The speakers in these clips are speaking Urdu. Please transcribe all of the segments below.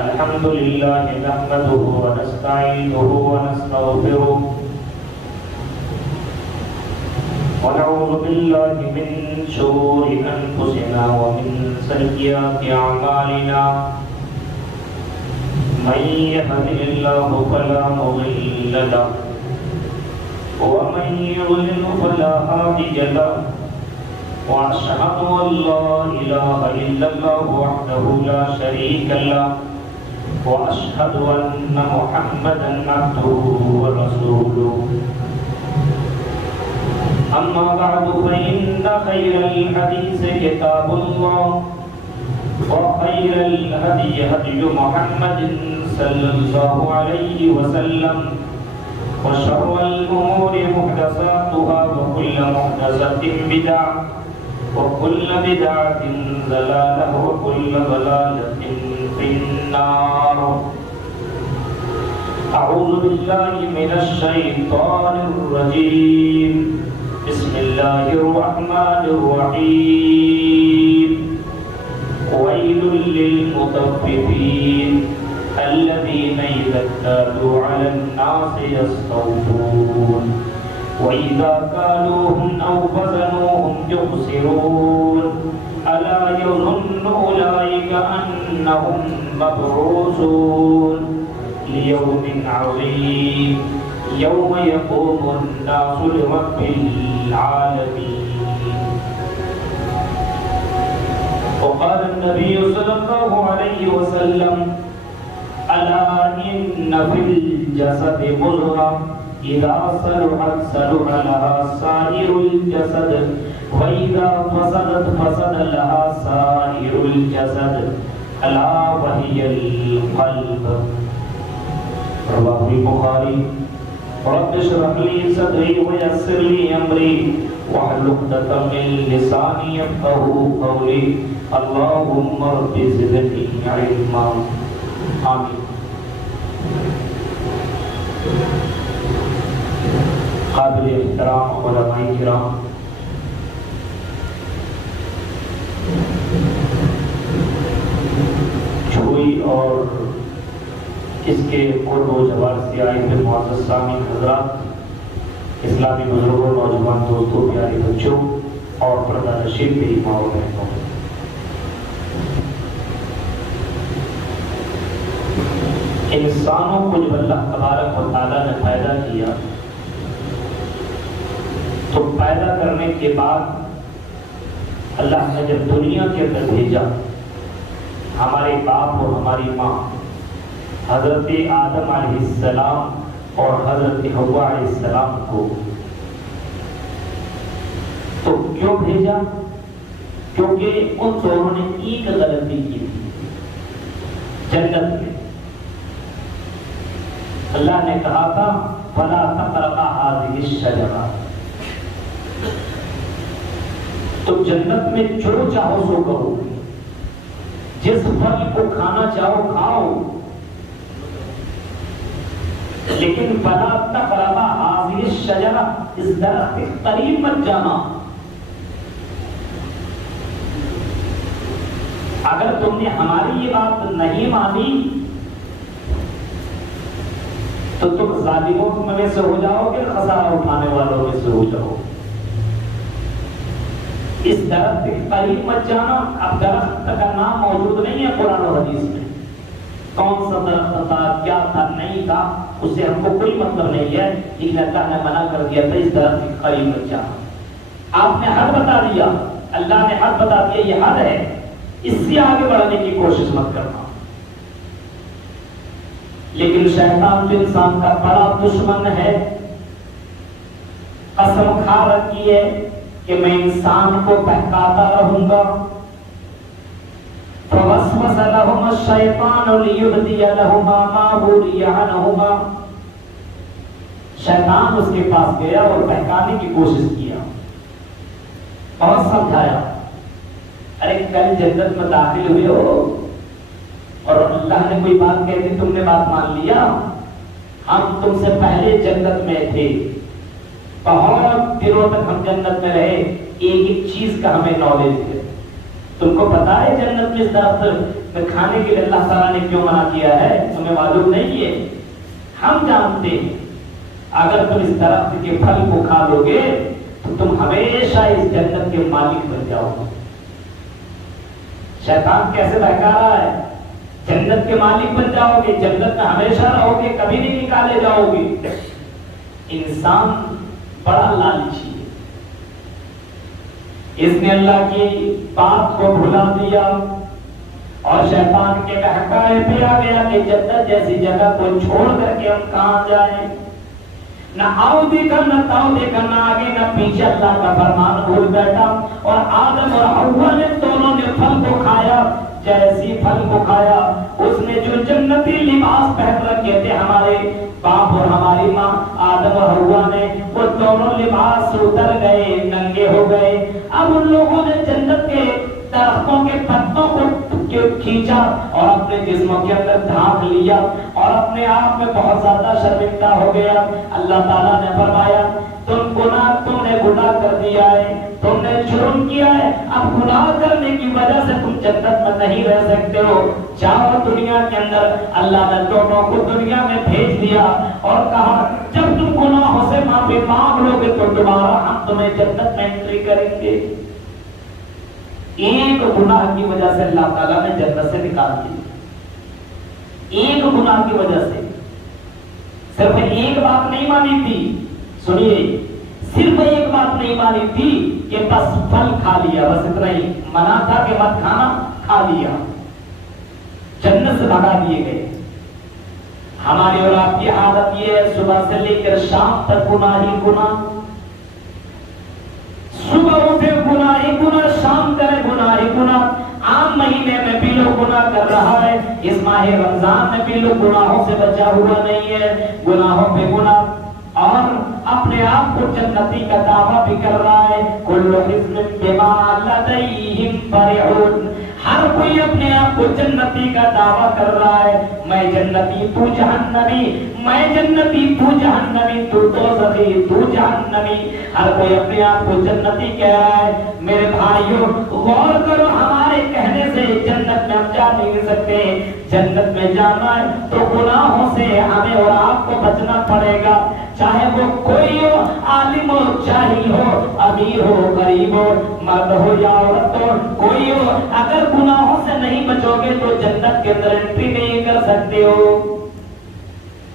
الحمد لله نحمده ونستعينه ونستغفره ونعوذ بالله من شرور أنفسنا ومن سيئات أعمالنا من يهده الله فلا مضل له ومن يضلل فلا هادي له وأشهد أن لا إله إلا الله وحده لا شريك له وأشهد أن محمدا عبده ورسوله أما بعد فإن خير الحديث كتاب الله وخير الهدي هدي محمد صلى الله عليه وسلم وشر الأمور محدثاتها وكل محدثة بدعة وكل بدعة ضلالة وكل ضلالة في النار. أعوذ بالله من الشيطان الرجيم. بسم الله الرحمن الرحيم. ويل للمطففين الذين إذا اكتالوا على الناس يستوفون وإذا كالوهم أو وزنوهم يخسرون ألا يظن أولئك أنهم مبعوثون ليوم عظيم يوم يقوم الناس لرب العالمين. وقال النبي صلى الله عليه وسلم ألا إن في الجسد مضغة إذا صلحت صلح لها سائر الجسد وإذا فسدت فسد لها سائر الجسد ألا وهي القلب. رواه البخاري. رب اشرح لي صدري ويسر لي أمري واحلل عقدة من لساني يفقهوا قولي. اللهم رب زدني علما. آمين. قابل احترام علماء کرام، چھوئی اور اس کے قرب و جوار سے آئے ہوئے معزز سامعین حضرات، اسلامی بزرگوں، نوجوان دوستوں، پیارے بچوں اور پردہ نشین میری ماں و بہنوں، انسانوں کو جب اللہ تبارک و تعالیٰ نے پیدا کیا تو پیدا کرنے کے بعد اللہ نے جب دنیا کے اندر بھیجا، ہمارے باپ اور ہماری ماں حضرت آدم علیہ السلام اور حضرت حوا علیہ السلام کو، تو کیوں بھیجا؟ کیونکہ ان دونوں نے ایک غلطی کی تھی جنت میں. اللہ نے کہا تھا فَلَا تَقْرَبَا هَٰذِهِ الشَّجَرَةَ، تو جنت میں جو چاہو سو کرو، جس پھل کو کھانا چاہو کھاؤ، لیکن فَلَا تَقْرَبَا هَٰذِهِ الشَّجَرَةَ، اس درخت کے قریب مت جانا. اگر تم نے ہماری یہ بات نہیں مانی تو تم ظالموں میں سے ہو جاؤ گے، خسارہ اٹھانے والوں میں سے ہو جاؤ. اس درخت کے قریب مت جانا. اب درخت کا نام موجود نہیں ہے قرآن و حدیث میں، کون سا درخت تھا، کیا تھا، نہیں تھا، اس سے ہم کو کوئی مطلب نہیں ہے، لیکن اللہ نے منع کر دیا تھا اس درخت کے قریب مت جانا. آپ نے حد بتا دیا، اللہ نے حد بتا دیا، یہ حد ہے، اس سے آگے بڑھنے کی کوشش مت کرنا. لیکن شیطان جو انسان کا بڑا دشمن ہے، قسم کھا رکھی ہے کہ میں انسان کو بہکاتا رہوں گا. فوسوس لهما الشیطان لیبدی لهما ما وري عنهما، شیطان اس کے پاس گیا اور بہکانے کی کوشش کیا، بہت سمجھایا، ارے کل جنت میں داخل ہوئے ہو اور اللہ نے کوئی بات کہہ دی، تم نے بات مان لیا. ہم تم سے پہلے جنت میں تھے، بہت دنوں تک ہم جنت میں رہے، ایک ایک چیز کا ہمیں نالج ہے. تم کو پتا ہے جنت کس درخت میں کھانے کے لیے اللہ تعالیٰ نے کیوں منع کیا ہے؟ تمہیں معلوم نہیں ہے؟ ہم جانتے ہیں اگر تم اس درخت کے پھل کو کھا لو گے تو تم ہمیشہ اس جنت کے مالک بن جاؤ گے۔ شیطان کیسے بہکا رہا ہے؟ جنت کے مالک بن جاؤ گے، جنت میں ہمیشہ رہو گے، کبھی نہیں نکالے جاؤ گے۔ انسان بڑا لالچی ہے، اس نے اللہ کی بات کو بھلا دیا اور شیطان کے بہکائے پہ آ گیا کہ جنت جیسی جگہ کو چھوڑ کر کے ہم کہاں جائیں؟ نہ آؤ دیکھا نہ تاؤ دیکھا، نہ آگے نہ پیچھے، اللہ کا فرمان بھول بیٹھا۔ اور آدم اور حوا نے دونوں نے پھل کو کھایا، جیسی پھل کو کھایا اس نے جو جنتی لباس پہن رکھے تھے ہمارے باپ اور ہماری ماں آدم اور حوا نے، وہ دونوں لباس اتر گئے، ننگے ہو گئے۔ اب ان لوگوں نے جنت کے درختوں کے پتوں کو کھینچا اور اپنے جسموں کے اندر ڈھانپ لیا اور اپنے آپ میں بہت زیادہ شرمندہ ہو گیا۔ اللہ تعالیٰ نے فرمایا تم نے گناہ کر دیا ہے، تم نے جرم کیا ہے، اب گناہ کرنے کی وجہ سے تم جنت میں نہیں رہ سکتے ہو، جاؤ دنیا کے اندر۔ اللہ نے دونوں کو دنیا میں بھیج دیا اور کہا جب تم گناہوں سے معافی مانگ لو گے تو دوبارہ ہم تمہیں جنت میں انٹری کریں گے۔ ایک گناہ کی وجہ سے اللہ تعالیٰ نے جنت سے نکال دی، ایک گناہ کی وجہ سے، صرف ایک بات نہیں مانی تھی، سنیے، صرف ایک بات نہیں مانی تھی کہ بس پھل کھا لیا، بس اتنا ہی منع تھا کہ مت کھانا، کھا لیا، جنت سے بھگا دیے گئے۔ ہماری اور آپ کی عادت یہ ہے صبح سے لے کر شام تک گناہ ہی گناہ، صبح اٹھے گناہ ہی گناہ، شام کرے گناہ ہی گناہ۔ عام مہینے میں بھی لوگ گناہ کر رہا ہے، اس ماہ رمضان میں بھی لوگ گناہوں سے بچا ہوا نہیں ہے، گناہوں پہ گناہ، اور اپنے آپ کو جنتی کا دعویٰ بھی کر رہا ہے۔ کل حزب بما لدیہم فرحون، ہر کوئی اپنے آپ کو جنتی کا دعویٰ کر رہا ہے، میں جنتی تو جہنمی، میں جنتی تو جہنمی، تو دوزخی تو جہنمی، ہر کوئی اپنے آپ کو جنتی کہہ رہا ہے۔ میرے بھائیوں غور کرو، ہمارے کہنے سے جنت میں ہم جا نہیں سکتے، جنت میں جانا ہے تو گناہوں سے ہمیں اور آپ کو بچنا پڑے گا، چاہے وہ کوئی ہو، عالم ہو، جاہل ہو، امیر ہو، غریب ہو، مرد ہو یا عورت ہو، کوئی ہو، اگر گناہوں سے نہیں بچو گے تو جنت کے اندر انٹری نہیں کر سکتے ہو۔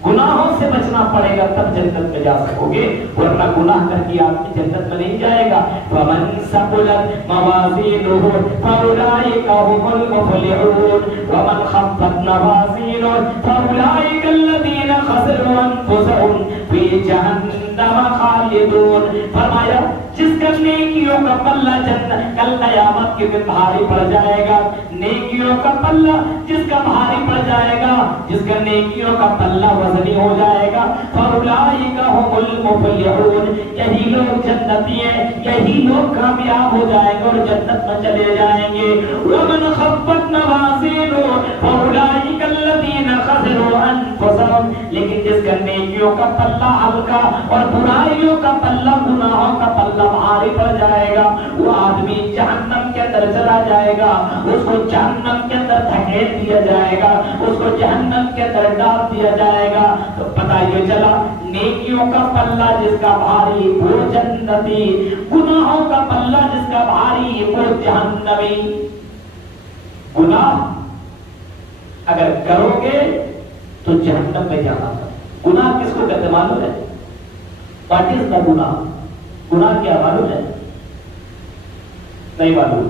گناہوں سے بچنا پڑے گا تب جنت میں جا سکو گے، ورنہ گناہ کر کے آپ کی جنت میں نہیں جائے گا۔ فَمَن ثَقُلَتْ مَوَازِينُهُ فَأُولَٰئِكَ هُمُ الْمُفْلِحُونَ وَمَنْ خَفَّتْ مَوَازِينُهُ فَأُولَٰئِكَ الَّذِينَ خَسِرُوا أَنفُسَهُمْ فِي جَهَنَّمَ خَالِدُونَ۔ فرمایا جس کا نیکیوں کا پلہ جنت کل قیامت کے دن بھاری پڑ جائے گا، نیکیوں کا پلہ جس کا بھاری پڑ جائے گا، جس کا نیکیوں کا پلہ وزنی ہو جائے گا، فَأُولَٰئِكَ هُمُ الْمُفْلِحُونَ، یہی لوگ جنتی ہیں، یہی لوگ کامیاب ہو جائیں گے اور جنت میں چلے جائیں گے۔ وَمَنْ خَفَّتْ مَوَازِينُهُ فَأُولَٰئِكَ الَّذِينَ خَسِرُوا أَنفُسَهُمْ، لیکن جس کا نیکیوں کا پلہ ہلکا اور برائیوں کا پلہ، گناہوں کا پلہ بھاری پڑ جائے گا، وہ آدمی جہنم کے اندر چلا جائے گا، اس کو جہنم کے اندر دھکیل دیا جائے گا، اس کو جہنم کے اندر ڈال دیا جائے گا۔ تو پتہ یہ چلا نیکیوں کا پلہ جس کا بھاری وہ جنتی، گناہوں کا پلہ جس کا بھاری وہ جہنمی۔ گناہ اگر کرو گے تو جہنم میں جانا ہے۔ گناہ کس کو کہتے معلوم ہے؟ واٹ از دا گناہ؟ گناہ کیا معلوم ہے؟ نہیں معلوم۔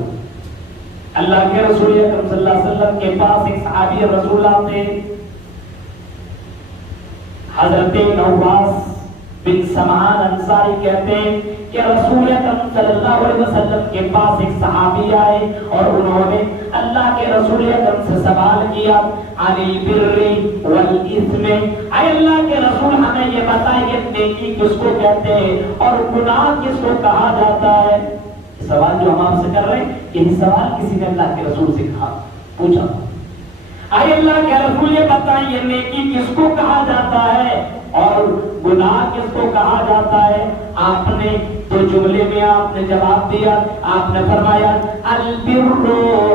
اللہ کے رسول اکرم صلی اللہ علیہ وسلم کے پاس ایک صحابی رسول اللہ تھے، حضرت نواس بن سمعان انصاری کہتے ہیں کہ رسول اکرم صلی اللہ علیہ وسلم کے پاس ایک صحابی آئے اور انہوں نے اللہ کے رسول اکرم سے سوال کیا، عن البر والاثم، اے اللہ کے رسول ہمیں یہ بتائیے نیکی کس کو کہتے ہیں اور گناہ کس کو کہا جاتا ہے؟ سوال جو ہم آپ سے کر رہے ہیں، یہ سوال کسی نے اللہ کے رسول سے کہا، پوچھا۔ اے اللہ کے رسول یہ بتائیے نیکی کس کو کہا جاتا ہے اور گناہ کس کو کہا جاتا ہے؟ آپ نے تو جملے میں آپ نے جواب دیا، آپ نے فرمایا البر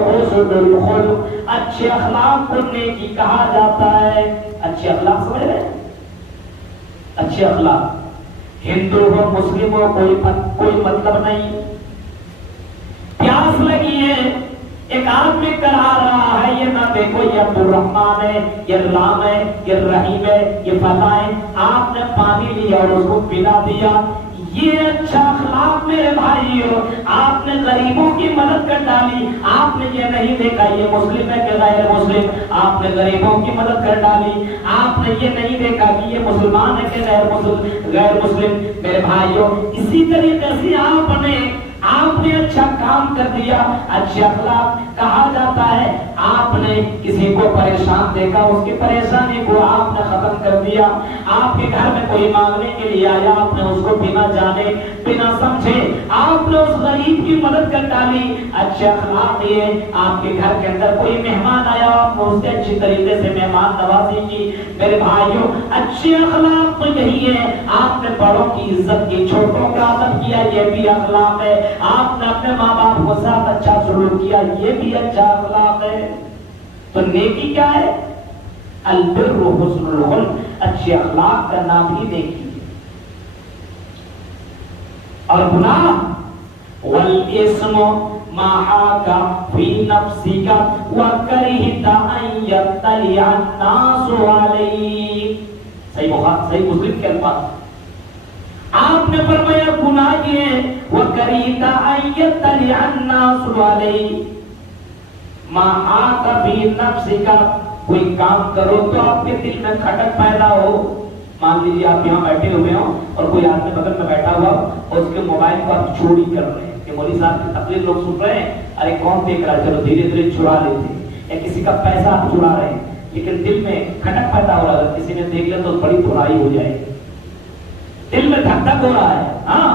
حسن الخلق، اچھے اخلاق کو نیکی کہا جاتا ہے۔ اچھے اخلاق سمجھ رہے ہیں؟ اچھے اخلاق ہندو ہو مسلم ہو کوئی مطلب نہیں۔ پیاس لگی ہے، ایک آدمی کرا رہا ہے، یہ نہ دیکھو یہ عبد الرحمن ہے، یہ رام ہے، یہ رحیم ہے، یہ فلاں ہے، آپ نے پانی لیا اور اس کو پلا دیا، یہ اچھا اخلاق میرے بھائیو۔ آپ نے غریبوں کی مدد کر ڈالی، آپ نے یہ نہیں دیکھا یہ مسلم ہے کہ غیر مسلم، آپ نے غریبوں کی مدد کر ڈالی، آپ نے یہ نہیں دیکھا کہ یہ مسلمان ہے کہ غیر مسلم۔ میرے بھائیو اسی طریقے سے آپ نے اچھا کام کر دیا، اچھے اخلاق کہا جاتا ہے۔ آپ نے کسی کو پریشان دیکھا، اس کی پریشانی کو آپ نے ختم کر دیا۔ آپ کے گھر میں کوئی مانگنے کے لیے آیا، آپ نے اس کو بنا جانے بنا سمجھے آپ نے اس غریب کی مدد کر ڈالی، اچھے اخلاق یہ۔ آپ کے گھر کے اندر کوئی مہمان آیا، آپ نے اس سے اچھی طریقے سے مہمان نوازی کی۔ میرے بھائیوں اچھے اخلاق تو یہی ہے، آپ نے بڑوں کی عزت کی، چھوٹوں کا ادب کیا، یہ بھی اخلاق ہے۔ آپ نے اپنے ماں باپ کے ساتھ اچھا سلوک کیا، یہ بھی اچھا اخلاق ہے۔ تو نیکی کیا ہے؟ البر حسن الخلق، اچھے اخلاق کا نام ہی نیکی۔ اور گناہ والاسم ما حاک فی نفسک وکرہت ان یطلع الناس علیک، صحیح مسلم کے الفاظ۔ آپ نے فرمایا گناہ یہ وکرہت ان یطلع الناس علیک ما حاک فی نفسک، کوئی کام کرو تو آپ کے دل میں کھٹک پیدا ہو۔ مان لیجیے آپ یہاں بیٹھے ہوئے ہوں اور کوئی آدمی بغل میں بیٹھا ہوا اور اس کے موبائل کو آپ چوری کر رہے ہیں کہ مولوی صاحب کی تقریر لوگ سن رہے ہیں، ارے کون دیکھ رہا ہے، چلو دھیرے دھیرے چھڑا لیتے ہیں، یا کسی کا پیسہ آپ چھڑا رہے ہیں، لیکن دل میں کھٹک پیدا ہو رہا ہے، کسی نے دیکھ لیا تو بڑی برائی ہو جائے گی، دل میں دھک دھک ہو رہا ہے۔ ہاں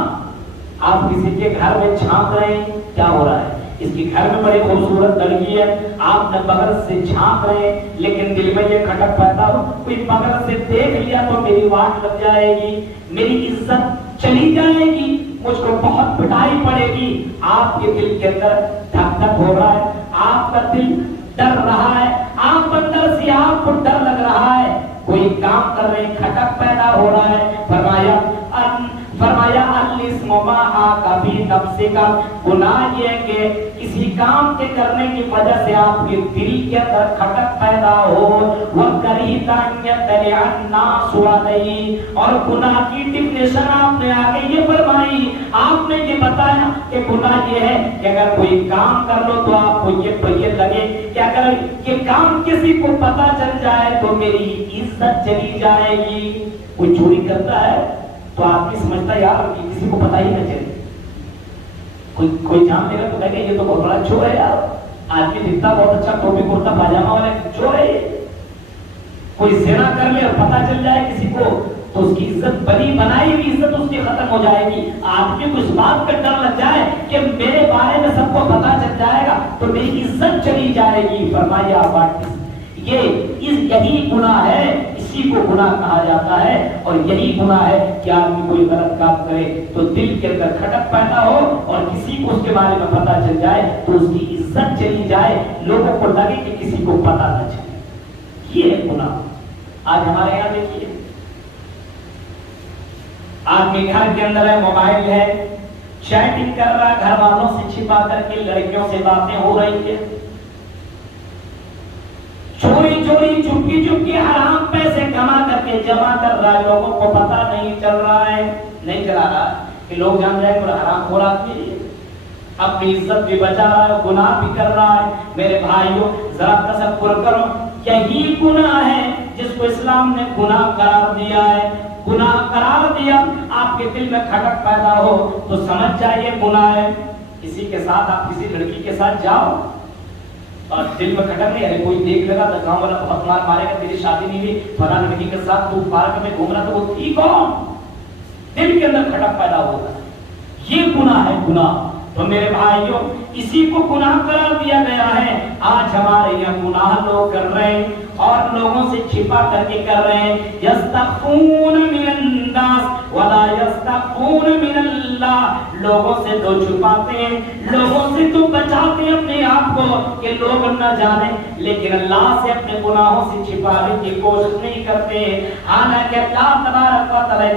آپ کسی کے گھر میں جھانک رہے ہیں، کیا ہو رہا ہے؟ اس کے گھر میں بڑی خوبصورت لڑکی ہے، آپ نے بغل سے جھانک رہے ہیں، لیکن دل میں یہ کھٹک پیدا ہو، کوئی بغل سے دیکھ لیا تو میری واٹ لگ جائے گی، میری عزت چلی جائے گی، مجھ کو بہت پٹائی پڑے گی۔ آپ کے دل کے اندر دھک دھک ہو رہا ہے، آپ کا دل ڈر رہا ہے، آپ اندر سے آپ کو ڈر لگ رہا ہے، کوئی کام کر رہے ہیں، کھٹک پیدا ہو رہا ہے۔ فرمایا الاسم ما حاک فی نفسک، گناہ یہ ہے کہ کسی کام کے کرنے کی وجہ سے آپ کے دل کے اندر کھٹک پیدا ہو، وکرہت ان یطلع الناس علیک، اور گناہ کی ڈیفینیشن آپ نے آگے یہ فرمائی، آپ نے یہ بتایا کہ گناہ یہ ہے کہ اگر کوئی کام کر لو تو آپ کو یہ لگے کہ اگر یہ کام کسی کو پتا چل جائے تو میری عزت چلی جائے گی۔ کوئی چوری کرتا ہے تو آدمی سمجھتا ہے یار کسی کو پتا ہی نہ چلے، کوئی جان دے گا تو کہے گا یہ تو بہت بڑا چور ہے یار، آدمی دکھتا بہت اچھا، ٹوپی کرتا پاجامہ والے، چور ہے یہ۔ کوئی زنا کر لے اور پتا چل جائے کسی کو تو اس کی عزت، بنی بنائی ہوئی عزت اس کی ختم ہو جائے گی۔ آدمی کو اس بات کا ڈر لگ جائے کہ میرے بارے میں سب کو پتا چل جائے گا تو میری عزت چلی جائے گی۔ فرمایا یہی گناہ ہے، اسی کو گناہ کہا جاتا ہے، اور یہی گناہ ہے کہ آدمی کوئی غلط کام کرے تو دل کے اندر کھٹک پیدا ہو اور کسی کو اس کے بارے میں پتا چل جائے تو اس کی عزت چلی جائے، لوگوں کو لگے کہ کسی کو پتا نہ چلے، یہ ہے گناہ۔ آج ہمارے یہاں دیکھیے، آپ کے گھر کے اندر ہے، موبائل ہے، چیٹنگ کر رہا ہے، گھر والوں سے چھپا کر کے لڑکیوں سے باتیں ہو رہی ہیں، چوری چوری چپکی چپکی حرام پیسے کما کر کے جمع کر رہا ہے، لوگوں کو پتا نہیں چل رہا ہے، نہیں چلا رہا کہ لوگ جان جائے کہ حرام ہو رہا ہے، اپنی عزت بھی بچا رہا ہے، گناہ بھی کر رہا ہے۔ میرے بھائیوں ذرا تصور کرو، یہی گناہ ہے جس کو اسلام نے گناہ قرار دیا ہے، گناہ قرار دیا۔ آپ کے دل میں کھٹک پیدا ہو تو سمجھ جائیے گناہ ہے۔ کسی کے ساتھ آپ کسی لڑکی کے ساتھ جاؤ اور دل میں کھٹک نہیں، ارے کوئی دیکھ لگا تو گاؤں والا بہت مار مارے گا، تیری شادی نہیں ہوئی، فلاں لڑکی کے ساتھ تو پارک میں گھوم رہا تو وہ تھی کون؟ دل کے اندر کھٹک پیدا ہوگا، یہ گناہ ہے، گناہ۔ تو میرے بھائیوں اسی کو گناہ قرار دیا گیا ہے. آج ہمارے یہاں گناہ لوگ کر رہے ہیں اور لوگوں سے چھپا کر کے کر رہے ہیں. یستخفون من الناس ولا یستخفون من اللہ. لوگوں سے تو چھپاتے ہیں, لوگوں سے تو بچاتے ہیں اپنے آپ کو کہ لوگ نہ جانے, لیکن اللہ سے اپنے گناہوں سے چھپانے کی کوشش نہیں کرتے. حالانکہ اللہ تبارک و تعالی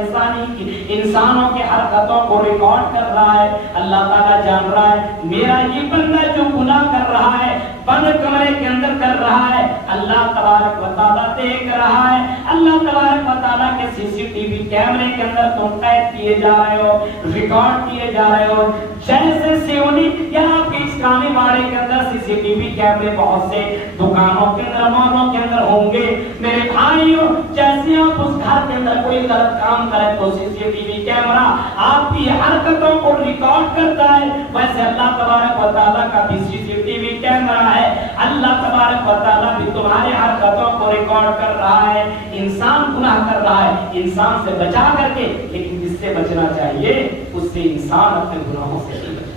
انسانوں کے حرکتوں کو ریکارڈ کر رہا ہے. اللہ تعالیٰ جان رہا ہے میرا یہ بندہ جو گناہ کر رہا ہے, بند کمرے کے اندر کر رہا ہے, اللہ تبارک و تعالیٰ دیکھ رہا ہے. اللہ تبارک و تعالیٰ کے CCTV کیمرے کے اندر تم قید کیے جا رہے ہو, ریکارڈ کیے جا رہے ہو. جیسے سیونی یا آپ کے اسلامی باڑے کے اندر CCTV کیمرے بہت سے دکانوں کے اندر, مالوں کے اندر ہوں گے. میرے بھائیوں جیسے آپ اس گھر کے اندر کوئی غلط کام کریں تو CCTV کیمرہ آپ کی حرکتوں کو ریکارڈ کرتا ہے, ویسے اللہ تبارک و تعالیٰ کا بھی CCTV کیمرہ ہے. اللہ تبارک و تعالیٰ بھی تمہارے حرکتوں کو ریکارڈ کر رہا ہے. انسان گناہ کر رہا ہے, انسان سے بچا کر کے, لیکن جس سے بچنا چاہیے اس سے انسان اپنے گناہوں سے نہیں بچا,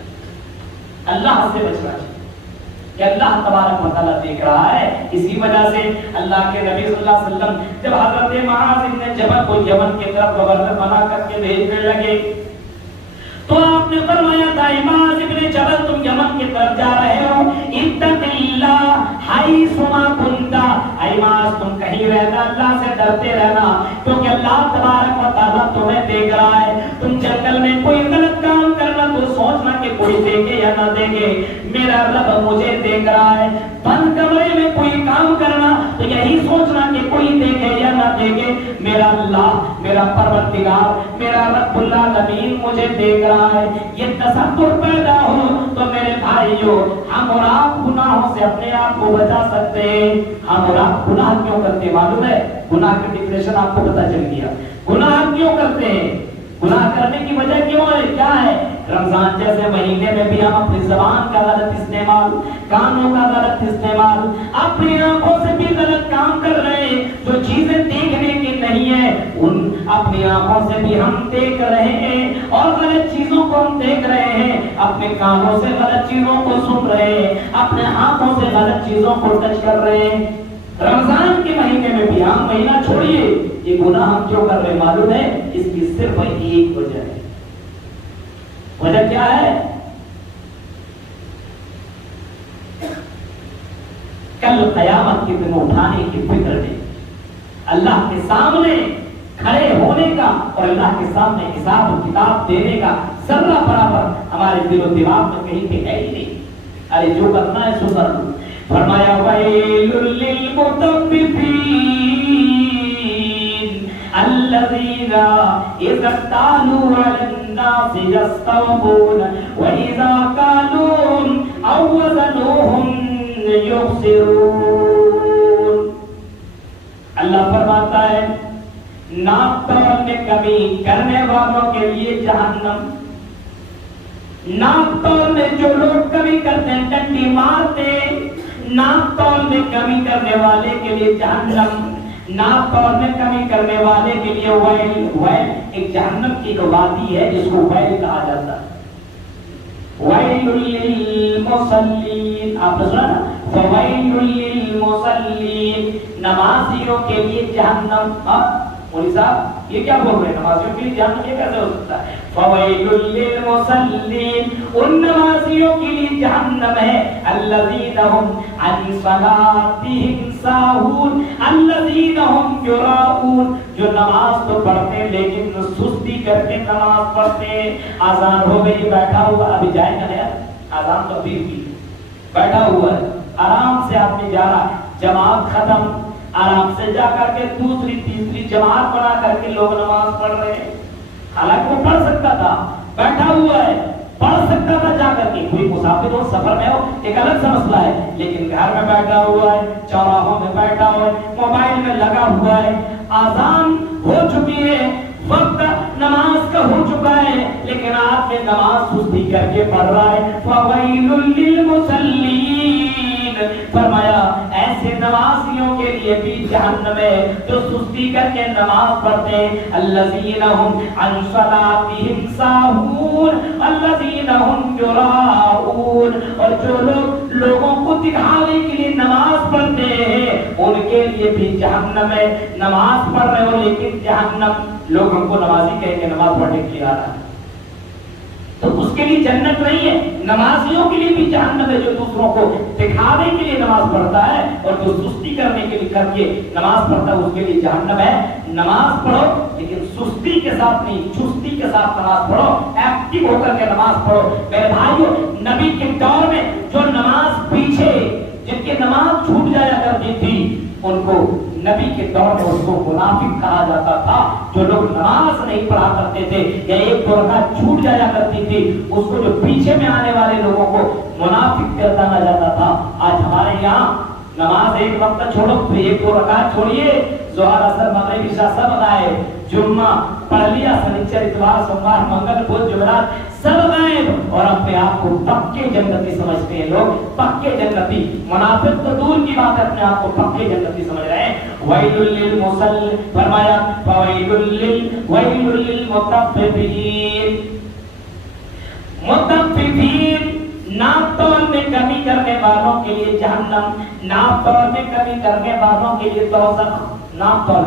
اللہ سے بچنا چاہیے کہ اللہ تبارک و تعالیٰ دیکھ رہا ہے. اسی وجہ سے اللہ کے نبی صلی اللہ علیہ وسلم جب حضرت معاذ بن جبل کو یمن کی طرف گورنر بنا کر کے بھیجنے لگے تو آپ نے فرمایا تھا معاذ بن جبل تم یمن کی طرف جا رہے ہو, اتق اللہ حیث ما کنت. اے معاذ تم کہیں رہنا اللہ سے ڈرتے رہنا, کیونکہ اللہ تبارک و تعالیٰ تمہیں دیکھ رہا ہے. تم جنگل میں کوئی غلط کام کرنا تو سوچنا کہ کوئی دیکھے یا نہ دیکھے, میرا رب مجھے دیکھ رہا ہے. بند کمرے میں کوئی کام کرنا تو یہی سوچنا کہ کوئی دیکھے یا نہ دیکھے, میرا اللہ, میرا پروردگار, میرا رب العالمین مجھے دیکھ رہا ہے. یہ تصور پیدا ہو تو میرے بھائیوں ہم اور آپ گناہوں سے اپنے آپ کو بچا سکتے ہیں. ہم اور آپ گناہ کیوں کرتے ہیں معلوم ہے؟ گناہ کی ڈیفینیشن آپ کو پتہ چل گیا. گناہ کیوں کرتے ہیں, گناہ کرنے کی وجہ کیوں ہے, کیا ہے؟ رمضان جیسے مہینے میں بھی ہم اپنی زبان کا غلط استعمال, کانوں کا غلط استعمال, اپنی آنکھوں سے بھی غلط کام کر رہے ہیں. جو چیزیں دیکھنے کی نہیں ہے ان اپنی آنکھوں سے بھی ہم دیکھ رہے ہیں, اور غلط چیزوں کو ہم دیکھ رہے ہیں. اپنے کانوں سے غلط چیزوں کو سن رہے ہیں, اپنے ہاتھوں سے غلط چیزوں کو ٹچ کر رہے ہیں. رمضان کے مہینے میں بھی ہم مہینہ چھوڑیے, یہ گناہ ہم کیوں کر رہے معلوم ہے؟ اس کی صرف ایک وجہ ہے. وجہ کیا ہے؟ کل قیامت کے دن اٹھانے کی فکر میں, اللہ کے سامنے کھڑے ہونے کا اور اللہ کے سامنے حساب و کتاب دینے کا ذرہ برابر ہمارے دل و دماغ میں کہیں پہ ہے ہی نہیں. ارے جو کرنا ہے سو کر لو. فرمایا ویل للمطففین الذین اذا اکتالوا علی الناس یستوفون واذا کالوهم او وزنوهم یخسرون. اللہ فرماتا ہے ناپ تول میں کمی کرنے والوں کے لیے جہنم. ناپ تول میں جو لوگ کمی کرتے ہیں, ڈنڈی مارتے, ناپ تول میں کمی کرنے والے کے لیے جہنم. ناپ تول میں کمی کرنے والے کے لیے ویل. ویل ایک جہنم کی ایک وادی ہے جس کو ویل کہا جاتا ہے. ویل للمصلین, آپ نے سنا نا, فویل للمصلین, نمازیوں کے لیے جہنم. مولوی صاحب یہ کیا بول رہے ہیں, نمازیوں کے لیے جہنم یہ کیسے ہو سکتا ہے؟ فویل للمصلین, ان نمازیوں کے لیے جہنم ہے. الذین هم عن صلاتهم ساہون الذین هم یراؤون, جو نماز تو پڑھتے ہیں لیکن سستی کر کے نماز پڑھتے ہیں. اذان ہو گئی, بیٹھا ہوا, ابھی جائے گا یار, اذان تو ابھی بھی بیٹھا ہوا ہے, آرام سے آدمی جا رہا, جماعت ختم, آرام سے جا کر کے دوسری تیسری جماعت بنا کر کے لوگ نماز پڑھ رہے ہیں. حالانکہ وہ پڑھ سکتا تھا, بیٹھا ہوا ہے, پڑھ سکتا تھا جا کر کے. کوئی مسافر ہو, سفر میں ہو, ایک الگ سا مسئلہ ہے, لیکن گھر میں بیٹھا ہوا ہے, چوراہوں میں بیٹھا ہوا ہے, موبائل میں لگا ہوا ہے. آذان ہو چکی ہے, وقت نماز کا ہو چکا ہے, لیکن آپ نے نماز سستی کر کے پڑھ رہا ہے. فویل للمصلین, فرمایا ایسے نمازیوں کے لیے بھی جہنم ہے جو سستی کر کے نماز پڑھتے ہیں. الذین هم عن صلاتهم ساہون الذین هم یراؤون لیے بھی جہنم ہے. نماز پڑھ رہے ہو لیکن جہنم. لوگ ہم کو نمازی کہیں گے نماز پڑھنے کے لیے آ رہا ہے تو اس کے لیے جنت نہیں ہے. نمازیوں کے لیے بھی جہنم ہے جو دوسروں کو دکھانے کے لیے نماز پڑھتا ہے اور جو سستی کرنے کے لیے کر کے نماز پڑھتا ہے اس کے لیے جہنم ہے. نماز پڑھو لیکن سستی کے ساتھ نہیں, چستی کے ساتھ نماز پڑھو, ایکٹیو ہو کر کے نماز پڑھو. میرے بھائیو, نبی کے دور میں جو نماز پیچھے جن کی نماز چھوٹ جایا کرتی تھی ان کو نبی کے دور میں اس کو منافق کہا جاتا تھا. جو لوگ نماز نہیں پڑھا کرتے تھے یا ایک دو رکعت چھوٹ جایا کرتی تھی اس کو جو پیچھے میں آنے والے لوگوں کو منافق کہا جاتا تھا. آج ہمارے یہاں نماز ایک وقت چھوڑو تو ایک دو رکعت چھوڑیے, ظہر اثر مغرب عشاء سب غائب, جمعہ پڑھ لیا, سنیچر اتوار سوموار منگل بدھ جمعرات سب غائب, اور اپنے آپ کو پکے جنتی سمجھتے ہیں لوگ, پکے جنتی. منافق تو دور کی بات ہے, اپنے آپ کو پکے جنتی سمجھ رہے ہیں. ویل للمصلی, فرمایا ویل للمطففین. مطففین ناپ تول میں کمی کرنے والوں کے لیے جہنم, ناپ تول میں کمی کرنے والوں کے لیے دوزخ. ناپ تول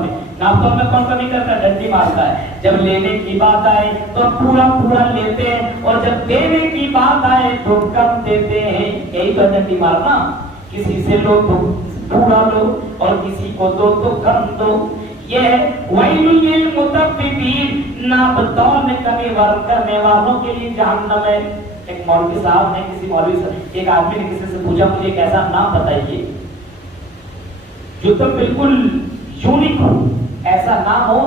میں کون کمی کرتا ہے؟ ڈنڈی مارتا ہے. جب لینے کی بات آئے تو پورا پورا لیتے ہیں اور جب دینے کی بات آئے تو کم دیتے ہیں. یہی تو ڈنڈی مارنا, کسی سے لو تو پورا لو اور کسی کو دو تو کم دو. یہ ویل للمطففین, ناپ تول میں کمی کرنے والوں کے لیے جہنم ہے. ایک مولوی صاحب نے ایک آدمی نے کسی سے پوچھا مجھے ایک ایسا نام بتائیے جو تم بالکل یونیک ہو, ایسا نام ہو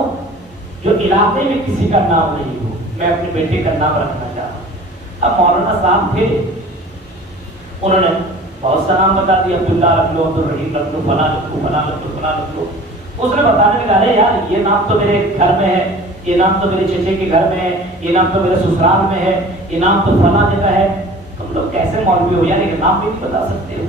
جو علاقے میں کسی کا نام نہیں ہو, میں اپنے بیٹے کا نام رکھنا چاہتا ہوں. اب مولانا صاحب تھے, انہوں نے بہت سا نام بتا دیا, عبداللہ رکھ لو, عبدالرحیم رکھ لو, فلاں رکھ لو, فلاں رکھ لو, فلاں رکھ لو. اس نے بتانے لگا ارے یار یہ نام تو میرے گھر میں ہے, یہ نام تو میرے چچے کے گھر میں ہے, یہ نام تو میرے سسرال میں ہے, یہ نام تو فلاں جگہ ہے. تم لوگ کیسے مولوی ہو یار, یہ نام بھی نہیں بتا سکتے ہو.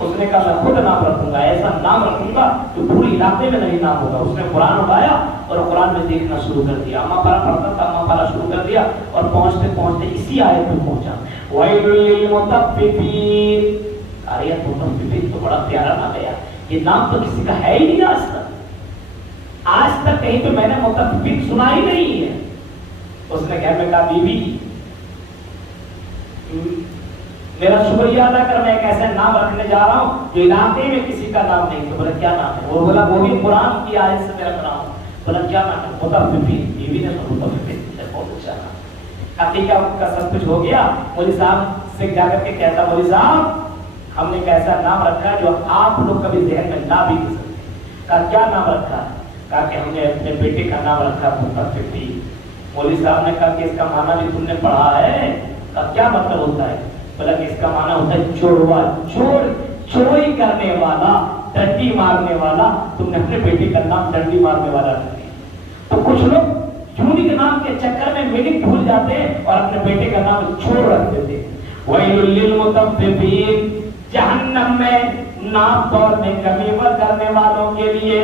اس نے کہا میں خود نام رکھوں گا, ایسا نام رکھوں گا جو پوری علاقے میں نہیں نام ہوگا. اس نے قرآن اٹھایا اور قرآن میں دیکھنا شروع کر دیا, اما پارا پڑھتا تھا, اما پارا شروع کر دیا اور پہنچتے پہنچتے اسی آیت میں پہنچا, ویل للمطففین. آیت مطففین تو بڑا پیارا نام ہے یار, یہ نام تو کسی کا ہے ہی نہیں آج تک. آج تک کہیں پہ میں نے مطففین سنا ہی نہیں ہے. اس نے کہا بیوی میرا شکریہ ادا کر, میں ایک ایسا نام رکھنے جا رہا ہوں جو علاقے میں کسی کا نام نہیں. تو بولا کیا نام ہے؟ وہ بولا وہ بھی قرآن کی آیت سے میرا نام. بولا کیا نام ہے؟ مطففین. بیوی نے مطففین بہت اچھا نام. عقیقہ کا سب کچھ ہو گیا. مولوی صاحب سے جا کر کے کہتا, مولوی صاحب ہم نے ایک ایسا نام رکھا ہے جو آپ لوگ کبھی ذہن میں نہ بھی کر سکتے. کہا کیا نام رکھا؟ کہا کہ ہم نے اپنے بیٹے کا نام رکھا مطففین. مولوی صاحب نے کہا کہ اس کا معنی بھی تم نے پڑھا ہے؟ کہا کیا مطلب ہوتا ہے؟ بولا کہ اس کا معنی ہوتا ہے چوروا, چوری کرنے والا, ڈنڈی مارنے والا. تم نے اپنے بیٹے کا نام ڈنڈی مارنے والا رکھ دیا. تو کچھ لوگ یونیک نام کے چکر میں میننگ بھول جاتے ہیں اور اپنے بیٹے کا نام چور رکھ دیتے. ویل للمطففین, جہنم میں ناپ تول میں کمی کرنے والوں کے لیے.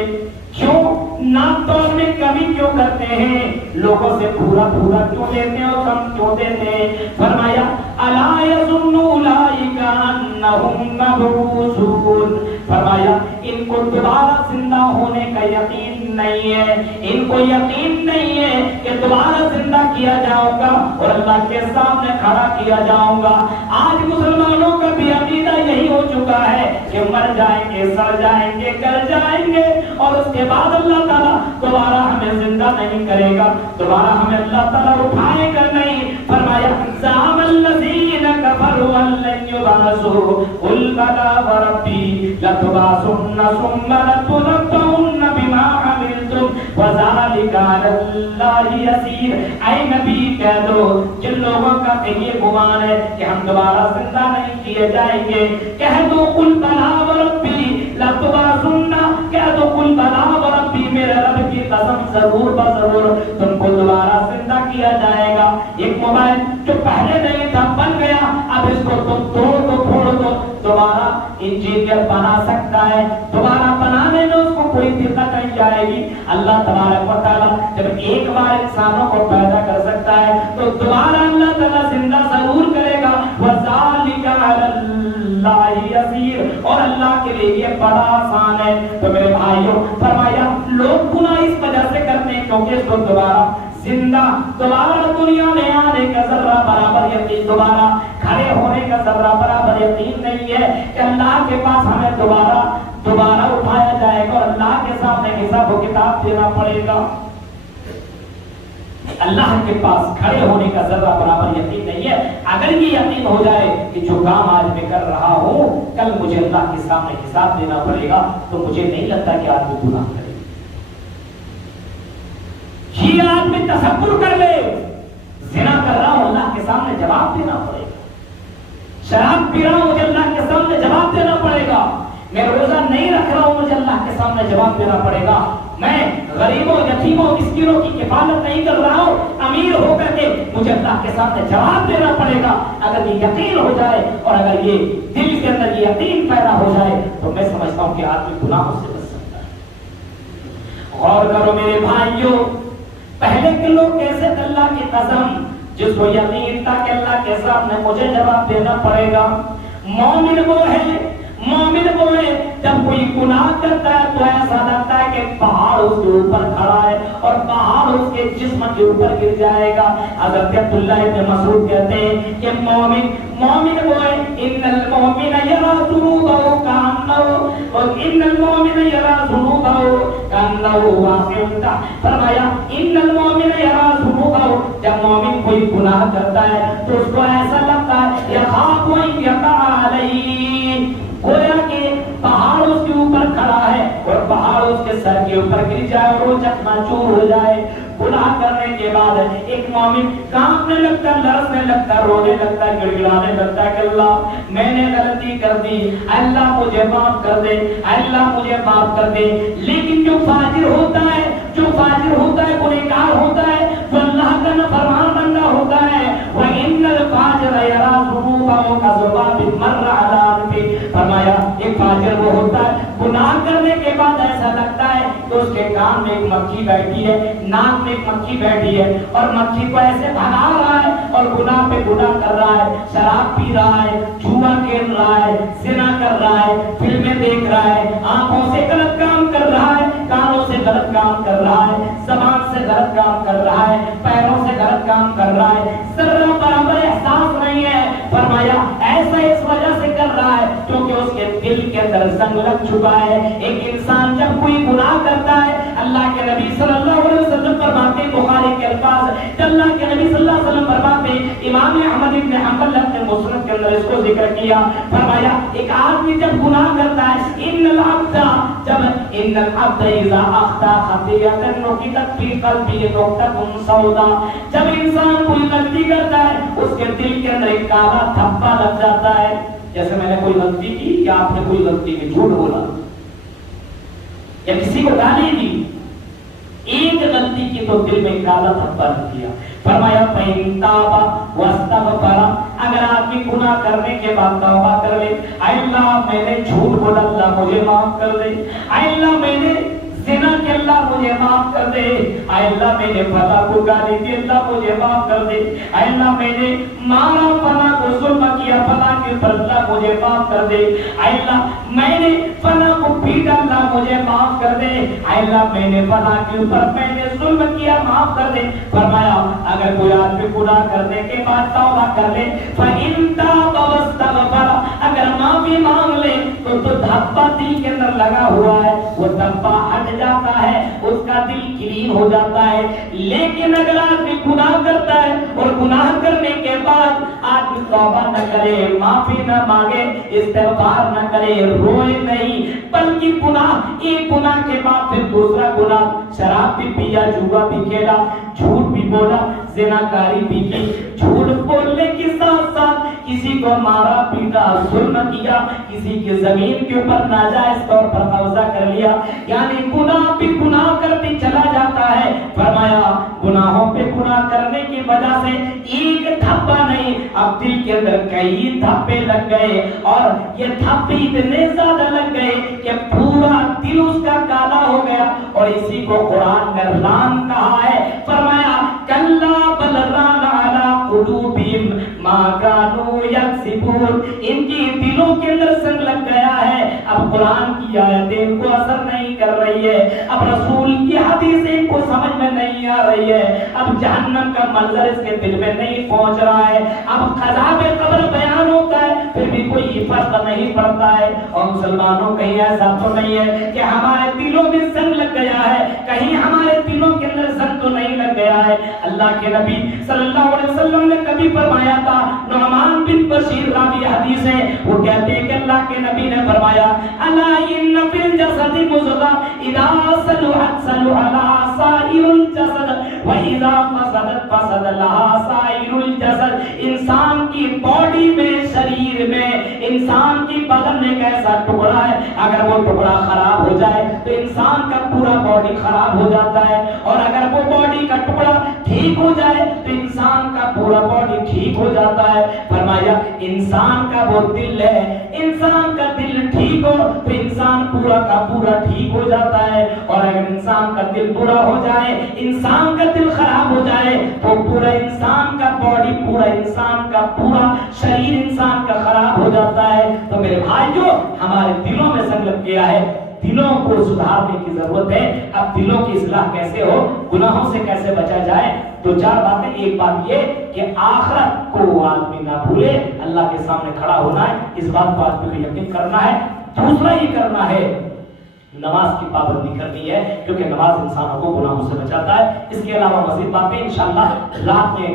کیوں ناپ تول میں کمی کیوں کرتے ہیں؟ لوگوں سے پورا پورا کیوں دیتے ہیں اور کم کیوں دیتے ہیں؟ فرمایا الا یظن اولئک انہم مبعوثون. فرمایا ان کو دوبارہ زندہ ہونے کا یقین نہیں ہے, ان کو یقین نہیں ہے کہ دوبارہ زندہ کیا جاؤں گا اور اللہ کے سامنے کھڑا کیا جاؤں گا. آج مسلمانوں کا بھی عقیدہ یہی ہو چکا ہے کہ مر جائیں گے, سڑ جائیں گے, گل جائیں گے اور اس کے بعد اللہ تعالیٰ دوبارہ ہمیں زندہ نہیں کرے گا, دوبارہ ہمیں اللہ تعالیٰ اٹھائے گا نہیں. فرمایا زعم الذین کفروا ان لن یبعثوا قل بلی وربی لتبعثن ثم لتنبؤن بما عملتم وذلک علی اللہ یسیر. اے نبی کہہ دو جن لوگوں کا یہ گمان ہے کہ ہم دوبارہ زندہ نہیں کیے جائیں گے, کہہ دو قل بلی وربی لتبعثن, کہہ دو قل بلی وربی, میرے رب کی قسم ضرور بضرور تم کو دوبارہ زندہ کیا جائے گا. ایک موبائل جو پہلے نہیں تھا بن گیا, اب اس کو تم توڑ دو, پھوڑ دو, دوبارہ انجینئر بنا سکتا ہے, دوبارہ بنانے میں اس کو کوئی دقت نہیں جائے گی. اللہ تبارک و تعالیٰ جب ایک بار انسانوں کو پیدا کر سکتا ہے تو دوبارہ اللہ تعالیٰ زندہ ضرور کرے گا. وَذَلِكَ عَلَى اللَّهِ يَسِيرٌ, اور اللہ کے لیے یہ بڑا آسان ہے۔ تو میرے بھائیوں فرمایا لوگ گناہ اس وجہ سے کرتے ہیں کیونکہ اس کو دوبارہ زندہ، دوبارہ دنیا میں آنے کا ذرہ برابر یقین، دوبارہ کھڑے ہونے کا ذرہ برابر یقین نہیں ہے کہ اللہ کے پاس ہمیں دوبارہ اٹھایا جائے گا اور اللہ کے سامنے حساب و کتاب دینا پڑے گا۔ اللہ کے پاس کھڑے ہونے کا ذرہ برابر یقین نہیں ہے۔ اگر یہ یقین ہو جائے کہ جو کام آج میں کر رہا ہوں کل مجھے اللہ کے سامنے حساب دینا پڑے گا، تو مجھے نہیں لگتا کہ آدمی گناہ کرے۔ یہ آدمی تصور کر لے زنا کر رہا ہوں اللہ کے سامنے جواب دینا پڑے گا، شراب پی رہا ہوں مجھے اللہ کے سامنے جواب دینا پڑے گا، میں روزہ نہیں رکھ رہا ہوں مجھے اللہ کے سامنے جواب دینا پڑے گا، میں غریبوں یتیموں مسکینوں کی کفالت نہیں کر رہا ہوں امیر ہو کر کے مجھے اللہ کے سامنے جواب دینا پڑے گا۔ اگر یہ یقین ہو جائے اور اگر یہ دل کے اندر یہ یقین پیدا ہو جائے تو میں سمجھتا ہوں کہ آدمی گناہوں سے بچ سکتا ہے۔ غور کرو میرے بھائیوں، پہلے کے لوگ کیسے تھے؟ اللہ کی قسم جس کو یقین تھا کہ اللہ کے سامنے مجھے جواب دینا پڑے گا، مومن وہ ہے جب کوئی گناہ کرتا ہے تو ایسا لگتا ہے کہ پہاڑ اس کے اوپر کھڑا ہے اور پہاڑ اس کے جسم کے اوپر گر جائے گا۔ حضرت عبداللہ ابن مسعود کہتے ہیں کہ مومن وہ ہے ان المؤمن یرا ذنوبہ کانہ اور ان المؤمن یرا ذنوبہ کانہ واقع، فرمایا ان المؤمن یرا ذنوبہ، جب مومن کوئی گناہ کرتا ہے تو اس کو ایسا لگتا ہے یخاف ان یقع علیہ، گویا کہ پہاڑ اس کے اوپر کھڑا ہے اور پہاڑ اس کے سر کے اوپر گر جائے اور وہ چکماچور ہو جائے۔ گناہ کرنے کے بعد ایک مومن کانپنے لگتا ہے، لرزنے لگتا ہے، رونے لگتا ہے، گڑگڑانے لگتا ہے کہ اللہ میں نے غلطی کر دی، اللہ مجھے معاف کر دے، اللہ مجھے معاف کر دے۔ لیکن جو فاجر ہوتا ہے گنہگار ہوتا ہے، جو اللہ کا نافرمان بندہ ہوتا ہے، وَإِنَّ الْفَاجِرَ يَرَىٰ ذُنُوبَهُ كَذُبَابٍ مَرَّ عَلَىٰ أَنفِهِ، فرمایا ایک فاجر وہ ہوتا ہے گناہ کرنے کے بعد ایسا لگتا ہے کہ اس کے کان میں ایک مکھی بیٹھی ہے، ناک میں ایک مکھی بیٹھی ہے اور مکھی کو ایسے بھگا رہا ہے اور گناہ پہ گناہ کر رہا ہے، شراب پی رہا ہے، جوا کھیل رہا ہے، زنا کر رہا ہے، فلمیں دیکھ رہا ہے، آنکھوں سے غلط کام کر رہا ہے، کانوں سے غلط کام کر رہا ہے، زبان سے غلط کام کر رہا ہے، پیروں سے غلط کام کر رہا ہے، ذرہ برابر احساس نہیں ہے۔ فرمایا ایسا اس وجہ سے کر رہا ہے کیونکہ اس کے دل کے اندر زنگ لگ چکا ہے۔ ایک انسان جب کوئی گناہ کرتا ہے، اللہ کے نبی صلی اللہ علیہ وسلم فرماتے ہیں، بخاری کے الفاظ، اللہ کے نبی صلی اللہ علیہ وسلم فرماتے ہیں، امام احمد بن حنبل نے مسند کے اندر اس کو ذکر کیا، فرمایا ایک آدمی جب گناہ کرتا ہے، ان العبد اذا اخطا خطیئۃ نکتت فی قلبہ نکتۃ سوداء، جب انسان کوئی غلطی کرتا ہے اس کے دل کے اندر ایک کالا دھبا لگ جاتا ہے۔ جیسے میں نے کوئی غلطی کی یا آپ نے کوئی غلطی کی، جھوٹ بولا یا کسی کو گالی دی، ایک غلطی کی تو دل میں کالا دھبا لگ گیا۔ فرمایا فَإِن تَابَ وَاسْتَغْفَرَ، اگر آدمی گناہ کرنے کے بعد توبہ کر لے، اے اللہ میں نے جھوٹ بولا اللہ مجھے معاف کر دے، اے اللہ میں نے زنا کہ اللہ مجھے معاف کر دے، اے اللہ میں نے فلاں کو گالی دی اللہ مجھے معاف کر دے، اے اللہ میں نے مارا فلاں کو ظلم کیا فلاں کے اوپر اللہ مجھے معاف کر دے، اے اللہ میں نے فلاں کو پیٹا اللہ مجھے معاف کر دے، اے اللہ میں نے فلاں کے اوپر میں نے ظلم کیا معاف کر دے۔ فرمایا اگر کوئی آدمی گناہ کرنے کے بعد توبہ کر لے، فَإِن تَابَ وَاسْتَغْفَرَ، اگر معافی مانگ لے تو دھبا دل کے اندر لگا ہوا ہے وہ دھبا ہٹ جاتا ہے، اس کا دل کلین ہو جاتا ہے۔ لیکن اگر آدمی گناہ کرتا ہے اور گناہ کرنے کے بعد آدمی توبہ نہ کرے، معافی نہ مانگے، استغفار نہ کرے، روئے نہیں، بلکہ گناہ ایک گناہ کے بعد پھر دوسرا گناہ، شراب بھی پیا، جوا بھی کھیلا، جھوٹ بھی بولا، زناکاری بھی کی، جھوٹ بولنے کے ساتھ ساتھ کسی کو مارا پیٹا، ظلم کیا، کسی کی زمین کے اوپر ناجائز طور پر قبضہ کر لیا، یعنی گناہ بھی گناہ کرتے چلا جاتا ہے۔ فرمایا گناہوں پہ گناہ کرنے کی وجہ سے ایک دھبا نہیں، اب دل کے اندر کئی دھبے لگ گئے اور یہ دھبے اتنے زیادہ لگ گئے کہ پورا دل اس کا کالا ہو گیا، اور اسی کو قرآن نے ران کہا ہے۔ فرمایا کلا بل ران علی قلوبہم قلوبہم ما کانوا یکسبون، ان کی دلوں کے اندر سنگ لگ گیا ہے، اب قرآن کی آیتیں ان کو اثر نہیں کر رہی ہے، اب رسول کی حدیثیں ان کو سمجھ میں نہیں آ رہی ہے، اب جہنم کا منظر اس کے دل میں نہیں پہنچ رہا ہے، اب عذاب قبر بیان ہوتا ہے پھر بھی کوئی فرق نہیں پڑتا ہے۔ اور مسلمانوں کہیں ایسا تو نہیں ہے کہ ہمارے دلوں میں سنگ لگ گیا ہے، کہیں ہمارے دلوں کے اندر سنگ تو نہیں لگ گیا ہے۔ اللہ کے نبی صلی اللہ علیہ وسلم نے کبھی فرمایا تھا، نعمان بن بشیر راوی حدیث ہے، وہ کہتے ہیں کہ اللہ کے نبی نے فرمایا، الا ان فی الجسد مضغہ اذا صلحت صلح لها سائر الجسد واذا فسدت فسد لها سائر الجسد۔ انسان کی باڈی میں، شریر میں، انسان کی بدن میں ایک ایسا ٹکڑا ہے، اگر وہ ٹکڑا خراب ہو جائے تو انسان کا پورا باڈی خراب ہو جاتا ہے، اور اگر وہ باڈی کا ٹکڑا ٹھیک ہو جائے تو انسان کا پورا باڈی ٹھیک ہو جاتا ہے۔ فرمایا انسان کا وہ دل ہے، انسان کا دل ٹھیک ہو تو انسان پورا کا پورا ٹھیک ہو جاتا ہے، اور اگر انسان کا دل برا ہو جائے، انسان کا دل خراب ہو جائے تو پورا انسان کا باڈی، پورا انسان کا پورا شریر انسان کا خراب ہو جاتا ہے۔ تو میرے بھائیو، ہمارے دلوں میں سنگ لگ گیا ہے، دلوں کو سدھارنے کی ضرورت ہے۔ اب دلوں کی اصلاح کیسے ہو، گناہوں سے کیسے بچا جائے؟ دو چار باتیں۔ ایک بات یہ کہ آخرت کو آدمی نہ بھولے، اللہ کے سامنے کھڑا ہونا ہے، اس بات کو آدمی کو یقین کرنا ہے۔ دوسرا یہ کرنا ہے، نماز کی پابندی کرنی ہے، کیونکہ نماز انسانوں کو گناہوں سے بچاتا ہے۔ اس کے علاوہ مزید باتیں انشاءاللہ رات میں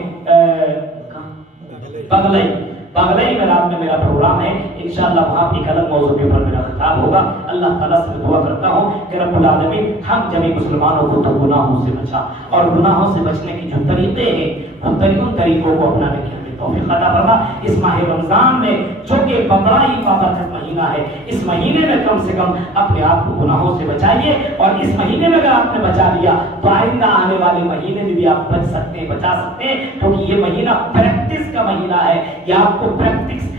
بغلئی میں رات میں میرا پروگرام ہے، انشاءاللہ وہاں ایک الگ موضوع کے اوپر میرا خطاب ہوگا۔ اللہ تعالیٰ سے دعا کرتا ہوں کہ رب العالمین ہم جميع مسلمانوں کو تو گناہوں سے بچا، اور گناہوں سے بچنے کی جو طریقے ہیں ان طریقوں کو اپنانے کی ہمیں توفیق عطا فرما۔ اس ماہ رمضان میں جو کہ بڑا ہی بابرکت مہینہ ہے، اس مہینے میں کم سے کم اپنے آپ کو گناہوں سے بچائیے، اور اس مہینے میں اگر آپ نے بچا لیا تو آئندہ آنے والے مہینے میں بھی آپ بچ سکتے ہیں، بچا سکتے ہیں، کیونکہ یہ مہینہ پریکٹس کا مہینہ ہے، یہ آپ کو پریکٹس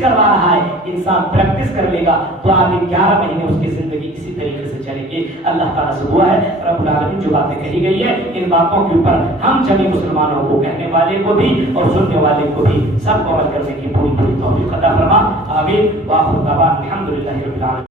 کروا رہا ہے۔ انسان پریکٹس کر لے گا تو آگے 11 مہینے اس کی زندگی اسی طریقے سے چلے گی۔ اللہ تعالیٰ سے دعا ہے رب العالمین جو باتیں کہی گئی ہے ان باتوں کے اوپر ہم جميع مسلمانوں کو، کہنے والے کو بھی اور سننے والے کو بھی، سب کو عمل کرنے کی پوری توفیق عطا فرما۔ آمین۔ وآخر دعوانا الحمدللہ رب العالمین۔